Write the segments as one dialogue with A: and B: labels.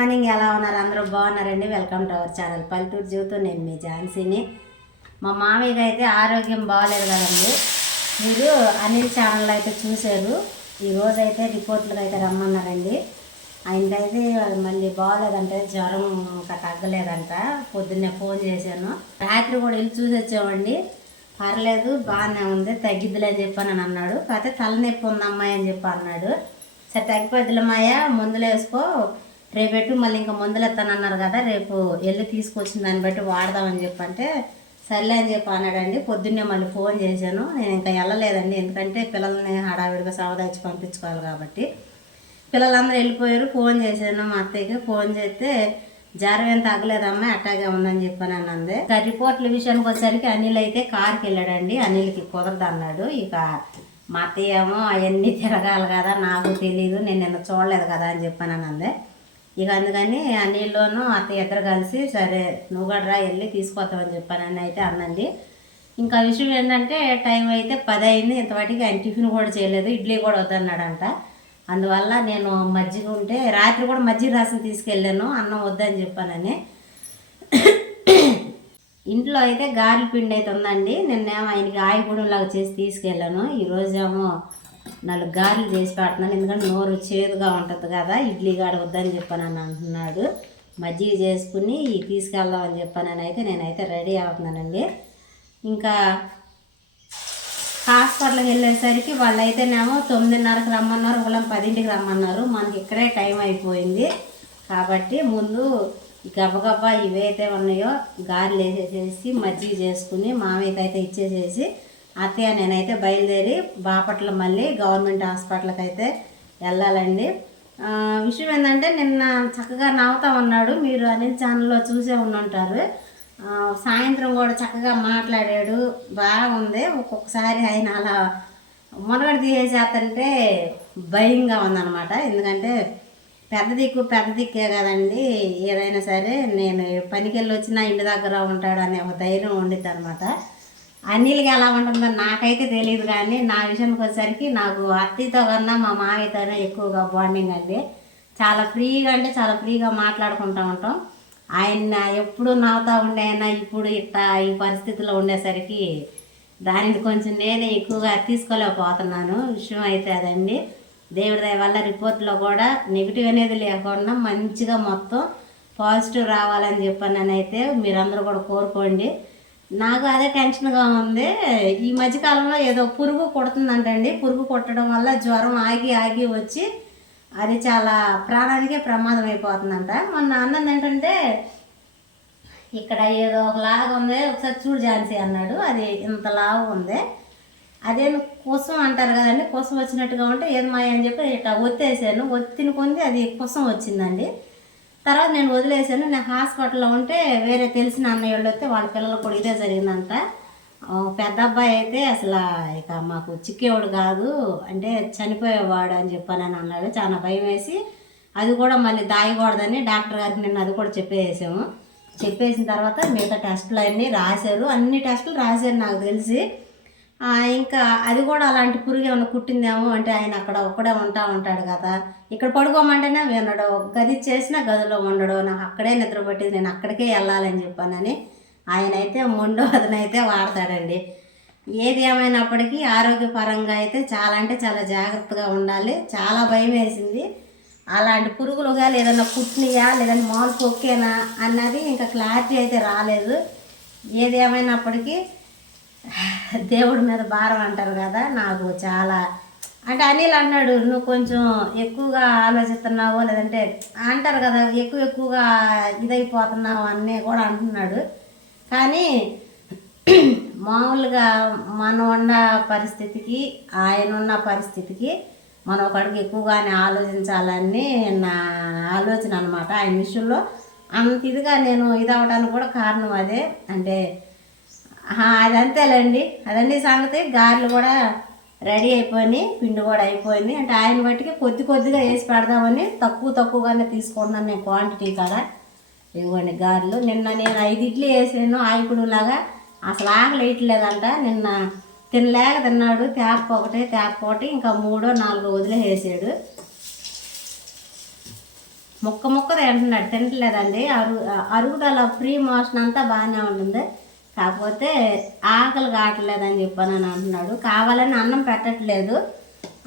A: Morning ఎలా ఉన్నారు? అందరూ బాగున్నారండి. వెల్కమ్ టు అవర్ ఛానల్ పల్లెటూరు జీవితం నేను మీ ఝాన్సీని. మా మామయ్యకి అయితే ఆరోగ్యం బాగాలేదు కదండి. మీరు అనిల్ ఛానల్ అయితే చూశారు. ఈ అయితే రిపోర్ట్లకు అయితే రమ్మన్నారండి. ఆయనకైతే మళ్ళీ బాగాలేదంటే జ్వరం ఇంకా తగ్గలేదంట. పొద్దున్నే ఫోన్ చేశాను. రాత్రి కూడా వెళ్ళి చూసి వచ్చామండి. పర్లేదు బాగానే ఉంది తగ్గిద్దిలే అని చెప్పాను అని అన్నాడు. కాకపోతే తలనొప్పి ఉందమ్మాయి అని చెప్పి అన్నాడు. సరే తగ్గిపోద్దులమ్మాయ మందులు వేసుకో. రేపెట్టు మళ్ళీ ఇంకా మందులు ఎత్తానన్నారు కదా రేపు వెళ్ళి తీసుకొచ్చిన దాన్ని బట్టి వాడదామని చెప్పంటే సర్లే అని చెప్పి అన్నాడండి. పొద్దున్నే మళ్ళీ ఫోన్ చేశాను. నేను ఇంకా వెళ్ళలేదండి ఎందుకంటే పిల్లల్ని హడావిడిగా సవదాచి పంపించుకోవాలి కాబట్టి. పిల్లలందరూ వెళ్ళిపోయారు. ఫోన్ చేశాను మా అత్తయ్యకి. ఫోన్ చేస్తే జ్వరం తగ్గలేదమ్మా అట్టాగే ఉందని చెప్పాను అన్నది. అంది ఇక రిపోర్ట్ల విషయానికి వచ్చేసరికి అనిల్ అయితే కార్కి వెళ్ళాడండి. అనిల్కి కుదరదు అన్నాడు. ఇక మా అత్తయ్య ఏమో అవన్నీ తిరగాలి కదా నాకు తెలియదు నేను నిన్న చూడలేదు కదా అని చెప్పాను అని ఇక అందుకని ఆ నీళ్ళలోనూ అత్త ఇద్దరు కలిసి సరే నువ్వు కూడా రా వెళ్ళి తీసుకొస్తామని చెప్పానని అయితే అన్నండి ఇంకా విషయం ఏంటంటే టైం అయితే పది అయింది ఇంతవాటికి ఆయన టిఫిన్ కూడా చేయలేదు ఇడ్లీ కూడా వద్దన్నాడంట. అందువల్ల నేను మజ్జిగ ఉంటే రాత్రి కూడా మజ్జిగ రసం తీసుకెళ్ళాను అన్నం వద్దని చెప్పానని. ఇంట్లో అయితే గారెల పిండి అయితే ఉందండి. నిన్నేమో ఆయనకి ఆయిపూడంలాగా చేసి తీసుకెళ్ళాను. ఈరోజేమో నాలుగు గారెలు చేసి పెడుతున్నాను. ఎందుకంటే నోరు చేదుగా ఉంటుంది కదా ఇడ్లీ గాడ వద్దని చెప్పాను అని అంటున్నాడు. మజ్జిగ చేసుకుని తీసుకెళ్దామని చెప్పానని అయితే నేనైతే రెడీ అవుతున్నానండి. ఇంకా హాస్పిటల్కి వెళ్ళేసరికి వాళ్ళు అయితేనేమో తొమ్మిదిన్నరకు రమ్మన్నారు ఒకళ్ళం పదింటికి రమ్మన్నారు. మనకి ఇక్కడే టైం అయిపోయింది. కాబట్టి ముందు గబగబా ఇవైతే ఉన్నాయో గారెలు వేసేసేసి మజ్జిగ చేసుకుని మామయ్యకి అయితే ఇచ్చేసేసి అత్తయ్య నేనైతే బయలుదేరి బాపట్ల మళ్ళీ గవర్నమెంట్ హాస్పిటల్కి అయితే వెళ్ళాలండి విషయం ఏంటంటే నిన్న చక్కగా నవ్వుతా ఉన్నాడు మీరు అనిల్ ఛానల్లో చూసే ఉండుంటారు. సాయంత్రం కూడా చక్కగా మాట్లాడాడు. బాగుంది. ఒక్కొక్కసారి ఆయన అలా మునగడ తీసేసేస్తుంటే భయంగా ఉందన్నమాట. ఎందుకంటే పెద్ద దిక్కు పెద్ద దిక్కే కదండి. ఏదైనా సరే నేను పనికి వెళ్ళి వచ్చినా ఇంటి దగ్గర ఉంటాడు అనే ఒక ధైర్యం ఉండిద్ది అనమాట అన్నిలకి ఎలా ఉంటుందో నాకైతే తెలియదు కానీ నా విషయానికి వచ్చేసరికి నాకు అత్తయ్యతో కన్నా మా మామయ్యతోనే ఎక్కువగా బాండింగ్ అండి. చాలా ఫ్రీగా అంటే చాలా ఫ్రీగా మాట్లాడుకుంటూ ఉంటాం. ఆయన ఎప్పుడు నవ్వుతూ ఉండే ఆయన ఇప్పుడు ఇట్లా ఈ పరిస్థితిలో ఉండేసరికి దానిని కొంచెం నేనే ఎక్కువగా తీసుకోలేకపోతున్నాను. విషయం అయితే అదండి. దేవుడి దయ వల్ల రిపోర్ట్లో కూడా నెగిటివ్ అనేది లేకుండా మంచిగా మొత్తం పాజిటివ్ రావాలని చెప్పానని అయితే మీరందరూ కూడా కోరుకోండి. నాకు అదే టెన్షన్గా ఉంది. ఈ మధ్యకాలంలో ఏదో పురుగు కొడుతుందంటండి. పురుగు కొట్టడం వల్ల జ్వరం ఆగి ఆగి వచ్చి అది చాలా ప్రాణానికే ప్రమాదం అయిపోతుందంట. మొన్న అన్నది ఏంటంటే ఇక్కడ ఏదో ఒకలాగా ఉంది. ఒకసారి చూడు ఝాన్సీ అన్నాడు. అది ఇంత లావు ఉంది. అదే కుసం అంటారు కదండి. కుసం వచ్చినట్టుగా ఉంటే ఏది మాయ అని చెప్పి ఇట్లా ఒత్తేసాను. ఒత్తిని కొంది అది కుసం వచ్చిందండి. తర్వాత నేను వదిలేసాను. నేను హాస్పిటల్లో ఉంటే వేరే తెలిసిన అన్నయ్య వాళ్ళు వస్తే వాళ్ళ పిల్లలకు కూడా ఇదే జరిగిందంట. పెద్ద అబ్బాయి అయితే అసలు ఇక మాకు చిక్కేవాడు కాదు. అంటే చనిపోయేవాడు అని చెప్పానని అన్నాడు. చాలా భయం వేసి అది కూడా మళ్ళీ దాయకూడదని డాక్టర్ గారికి నిన్న అది కూడా చెప్పేసాము. చెప్పేసిన తర్వాత మిగతా టెస్టులు అన్నీ రాశారు. అన్ని టెస్టులు రాశారు నాకు తెలిసి. ఇంకా అది కూడా అలాంటి పురుగు ఏమైనా కుట్టిందేమో అంటే ఆయన అక్కడ ఒక్కడే ఉంటా ఉంటాడు కదా. ఇక్కడ పడుకోమంటేనే వినడు గది చేసిన గదిలో ఉండడు. నాకు అక్కడే నిద్రపట్టింది నేను అక్కడికే వెళ్ళాలని చెప్పానని ఆయన అయితే మొండో అదనైతే వాడతాడండి. ఏది ఏమైనప్పటికీ ఆరోగ్యపరంగా అయితే చాలా అంటే చాలా జాగ్రత్తగా ఉండాలి. చాలా భయం వేసింది. అలాంటి పురుగులు లేదన్నా ఏదైనా కుట్టినయా? లేదంటే మామూలు పొక్కేనా అన్నది ఇంకా క్లారిటీ అయితే రాలేదు. ఏది ఏమైనప్పటికీ దేవుడి మీద భారం అంటారు కదా నాకు చాలా అంటే అనిల్ అన్నాడు నువ్వు కొంచెం ఎక్కువగా ఆలోచిస్తున్నావో లేదంటే అంటారు కదా ఎక్కువ ఎక్కువగా ఇదైపోతున్నావు అన్నీ కూడా అంటున్నాడు. కానీ మామూలుగా మనం ఉన్న పరిస్థితికి ఆయన ఉన్న పరిస్థితికి మనం ఒకడికి ఎక్కువగానే ఆలోచించాలని నా ఆలోచన అనమాట ఆయన విషయంలో. అంత ఇదిగా నేను ఇది కూడా కారణం అదే. అంటే అదంతేలేండి. అదండి సంగతి. గారెలు కూడా రెడీ అయిపోయినాయి పిండి కూడా అయిపోయింది. అంటే ఆయన బట్టికి కొద్ది కొద్దిగా వేసి పెడదామని తక్కువ తక్కువగానే తీసుకున్నాను నేను క్వాంటిటీ కదా. ఇవ్వండి గారెలు. నిన్న నేను ఐదు ఇడ్లీ వేసాను ఆయకుడులాగా అసలు ఆకలి వేయట్లేదంట నిన్న తినలేక తిన్నాడు. తేప ఒకటి తేప ఒకటి ఇంకా మూడో నాలుగో వదిలేసాడు ముక్క ముక్క తింటున్నాడు. తింటలేదండి అరుగు అరుగుదల ఫ్రీ మోషన్ అంతా బాగానే ఉంటుంది కాకపోతే ఆకలి కావట్లేదని చెప్పాను అని అంటున్నాడు. కావాలని అన్నం పెట్టట్లేదు.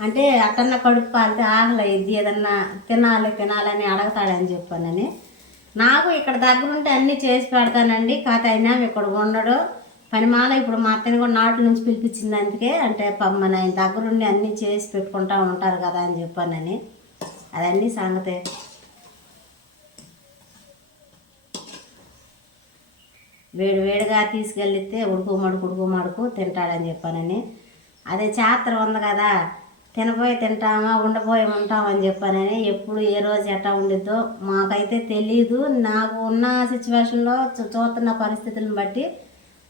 A: అంటే అట్టన్న కడుపు పాలితే ఆకలి అయ్యిద్ది ఏదన్నా తినాలి తినాలని అడగతాడని చెప్పానని. నాకు ఇక్కడ దగ్గరుంటే అన్నీ చేసి పెడతానండి. కాత అయినా ఇక్కడ ఉండడు. పనిమాల ఇప్పుడు మా అత్తని కూడా నాటి నుంచి పిలిపించింది అందుకే. అంటే పమ్మని ఆయన దగ్గరుండి అన్నీ చేసి పెట్టుకుంటా ఉంటారు కదా అని చెప్పానని. అదన్నీ సంగతే. వేడి వేడిగా తీసుకెళ్ళితే ఉడుకు మడుకు ఉడుకు మడుకు తింటాడని చెప్పానని. అదే చాత్ర ఉంది కదా తినపోయి తింటామా ఉండపోయి ఉంటామని చెప్పానని ఎప్పుడు ఏ రోజు ఎట్టా ఉండిద్దో మాకైతే తెలీదు. నాకు ఉన్న సిచ్యువేషన్లో చూస్తున్న పరిస్థితులను బట్టి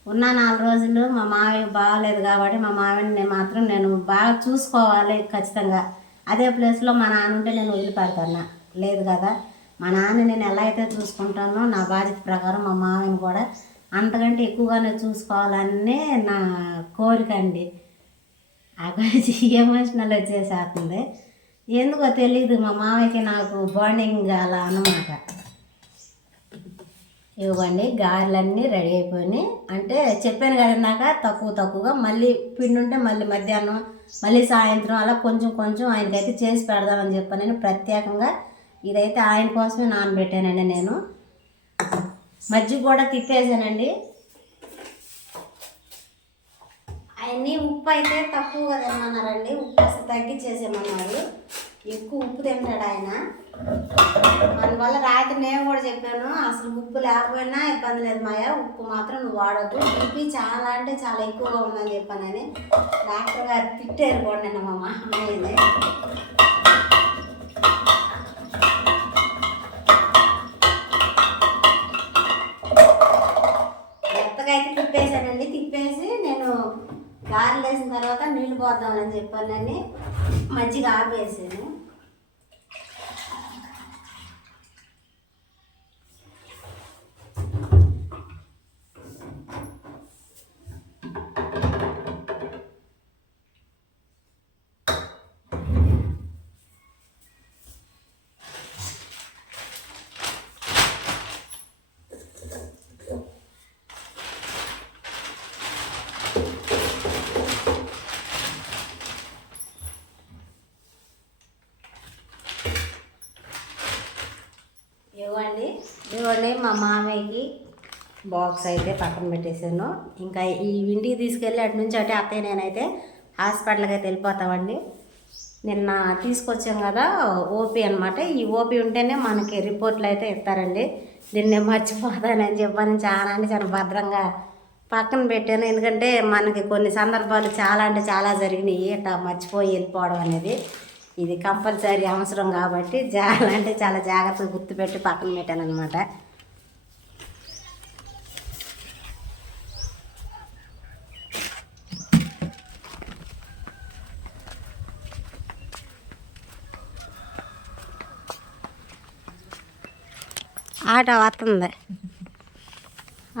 A: ఉన్న నాలుగు రోజులు మా మావయ్య బాగాలేదు కాబట్టి మా మావిని మాత్రం నేను బాగా చూసుకోవాలి ఖచ్చితంగా. అదే ప్లేస్లో మా నాన్న ఉంటే నేను వదిలిపెడతాను. లేదు కదా మా నాన్న నేను ఎలా అయితే చూసుకుంటానో నా బాధ్యత ప్రకారం మా మావిని కూడా అంతకంటే ఎక్కువగానే చూసుకోవాలనే నా కోరిక అండి. ఆ గురించి ఎమోషనల్ వచ్చేసేస్తుంది. ఎందుకో తెలియదు మా మావయ్యకి నాకు బాండింగ్ అలా అన్నమాట. ఇవ్వండి గారెలన్నీ రెడీ అయిపోయినాయి. అంటే చెప్పాను కదా ఇందాక తక్కువ తక్కువగా మళ్ళీ పిండి ఉంటే మళ్ళీ మధ్యాహ్నం మళ్ళీ సాయంత్రం అలా కొంచెం కొంచెం ఆయనకైతే చేసి పెడదామని చెప్పాను. నేను ప్రత్యేకంగా ఇదైతే ఆయన కోసమే నానబెట్టానండి నేను. మజ్జిగ కూడా తిప్పేసానండి. ఆయన్ని ఉప్పు అయితే తక్కువగా తినమన్నారండి ఉప్పు అసలు తగ్గించేసేమన్నారు ఎక్కువ ఉప్పు తింటాడు ఆయన. అందువల్ల రాత్రి నేను కూడా చెప్పాను అసలు ఉప్పు లేకపోయినా ఇబ్బంది లేదు మాయా ఉప్పు మాత్రం నువ్వు వాడద్దు. బీపీ చాలా అంటే చాలా ఎక్కువగా ఉందని చెప్పానని డాక్టర్ గారు తిట్టారు కూడా నిన్న మా అమ్మాయిని దాన్ని మంచిగా మజ్జిగ ఆపేసాను ఇవ్వండి ఇవ్వండి మా మామయ్యకి బాక్స్ అయితే పక్కన పెట్టేశాను. ఇంకా ఈ ఇంటికి తీసుకెళ్ళి అటు నుంచి అటే అత్తయ్య నేనైతే హాస్పిటల్కి అయితే వెళ్ళిపోతామండి. నిన్న తీసుకొచ్చాం కదా ఓపీ అనమాట ఈ ఓపీ ఉంటేనే మనకి రిపోర్ట్లు అయితే ఇస్తారండి. దీన్ని మర్చిపోతానని చెప్పని చాలా అంటే చాలా భద్రంగా పక్కన పెట్టాను. ఎందుకంటే మనకి కొన్ని సందర్భాలు చాలా అంటే చాలా జరిగినాయి. ఇట్లా మర్చిపోయి వెళ్ళిపోవడం అనేది ఇది కంపల్సరీ అవసరం కాబట్టి చాలా అంటే చాలా జాగ్రత్తగా గుర్తుపెట్టి పక్కన పెట్టాను అనమాట ఆటో వస్తుంది.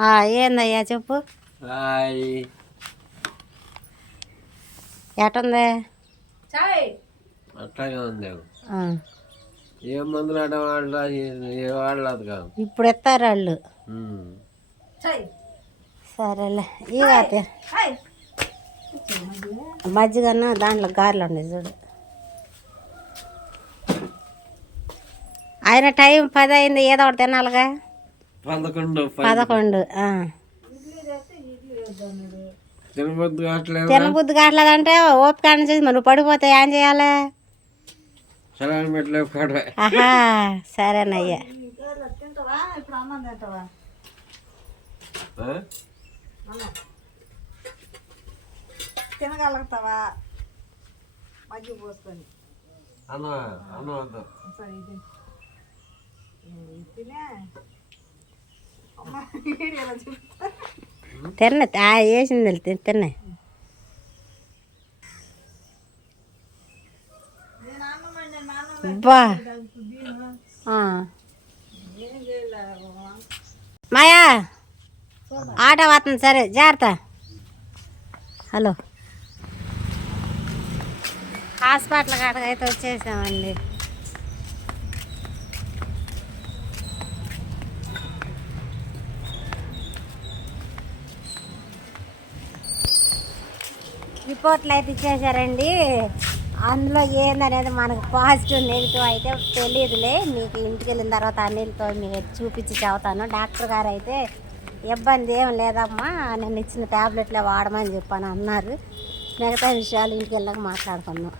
A: ఆ, ఏందయ్యా చెప్పు. ఎటుంది?
B: అట్లాగే ఉంది.
A: ఆ,
B: ఏ మందులు ఆట వాడలా ఏ వాడలేదు కాదు.
A: ఇప్పుడు ఎత్తారు వాళ్ళు. సరేలే. ఇక మజ్జిగన్న దాంట్లో గారెలు ఉన్నాయి చూడు. ఆయన టైం పది అయింది ఏదో ఒకటి తినాలిగా.
B: పదకొండు పది.
A: పదకొండు ఆ.
B: తినబొద్దు కావట్లేదు?
A: తినబుద్ధి కావట్లేదంటే ఓపిక నుంచి నువ్వు పడిపోతే ఏం చేయాలి? సరేనయ్యా?
C: తినగలుగుతావా? మజ్జిగ పోసుకొని.
B: అన్న అన్న వద్దు
C: సరే ఇది తినే అమ్మ వీడియోలో చూస్తా
A: తిన్న ఆ, వేసింది తిన్న. బా. మాయా ఆటో వస్తుంది సరే జాగ్రత్త. హలో. హాస్పిటల్ కాడకి అయితే వచ్చేసామండి. రిపోర్ట్లు అయితే ఇచ్చేసారండి అందులో ఏందనేది మనకు పాజిటివ్ నెగిటివ్ అయితే తెలియదులే మీకు ఇంటికి వెళ్ళిన తర్వాత అన్నిలతో మీకు చూపించి చెబుతాను. డాక్టర్ గారు అయితే ఇబ్బంది ఏం లేదమ్మా నేను ఇచ్చిన ట్యాబ్లెట్లే వాడమని చెప్పాను అన్నారు. మిగతా విషయాలు ఇంటికి వెళ్ళాక మాట్లాడుకున్నాం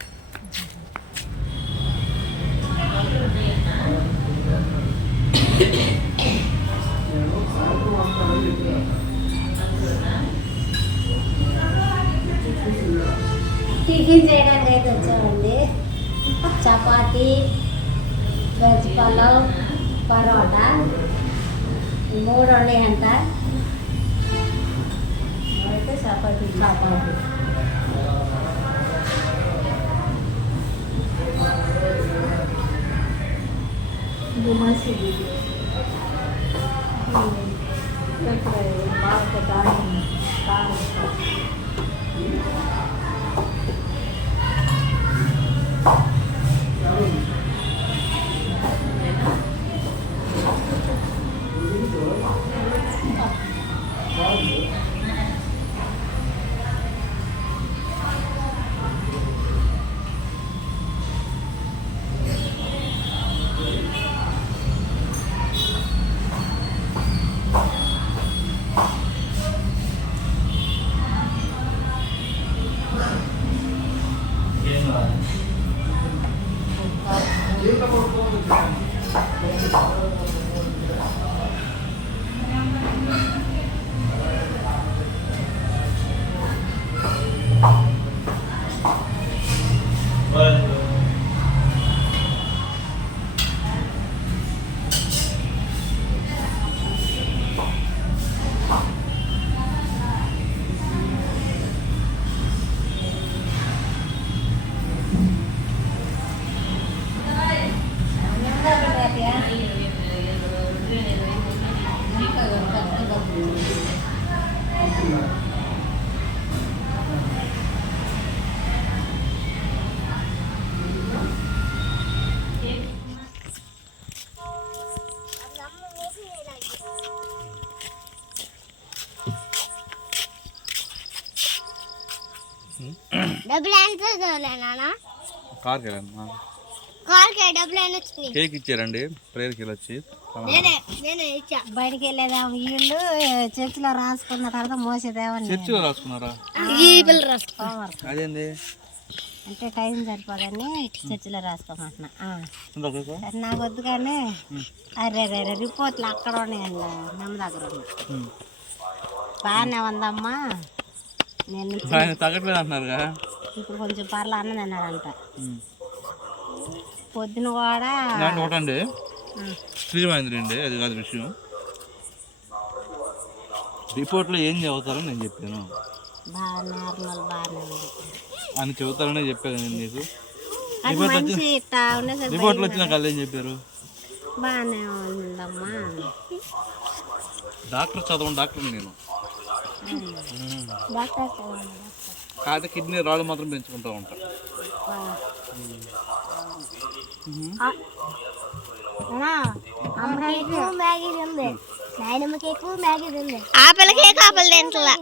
A: చపాతి వెజ్ పలావ్ పరోటా ఈ మూడు ఉన్నాయంట అయితే చపాతి చపాతి ఇది మసీదు
D: డబ్బులు ఎంత నాన్న?
E: కార్కి వెళ్ళండి
D: కార్కి డబ్బులు అయినా
E: కేక్ ఇచ్చారండి ప్రేయర్కి వెళ్ళొచ్చి
D: నేనే నేనే
A: బయటికి వెళ్ళేదేమో వీళ్ళు చర్చిలో రాసుకున్న తర్వాత
E: చర్చిలో రాసుకున్నారా? అదేంది?
A: అంటే టైం సరిపోదని చర్చిలో రాసుకోమంటున్నా. నాకు వద్దు కానీ అరే అరే రిపోర్ట్లు అక్కడ ఉన్నాయండి. నమ్మ దగ్గర. బాగానే ఉందమ్మా. నేను
E: తగ్గట్లేదు
A: ఇప్పుడు కొంచెం పర్ల అన్నది
E: ఉమ్.
A: పొద్దున కూడా
E: శ్రీమహేంద్రి అండి అది కాదు విషయం. రిపోర్ట్లో ఏం చదువుతారని నేను చెప్పాను. అని చెబుతారనే చెప్పాను నేను నీకు. రిపోర్ట్లో వచ్చిన కళ్ళు ఏం చెప్పారు?
A: బాగానే ఉందమ్మా.
E: డాక్టర్ చదవండి డాక్టర్ నేను. కాకపోతే కిడ్నీ రాళ్ళు మాత్రం పెంచుకుంటా ఉంటా.
A: అన్నా, అమ్మకి
D: మ్యాగీ ఉంది నాయనమ్మ కేకు మ్యాగీ ఉంది ఆ పిల్ల కేక్ ఆ పిల్ల తింటలా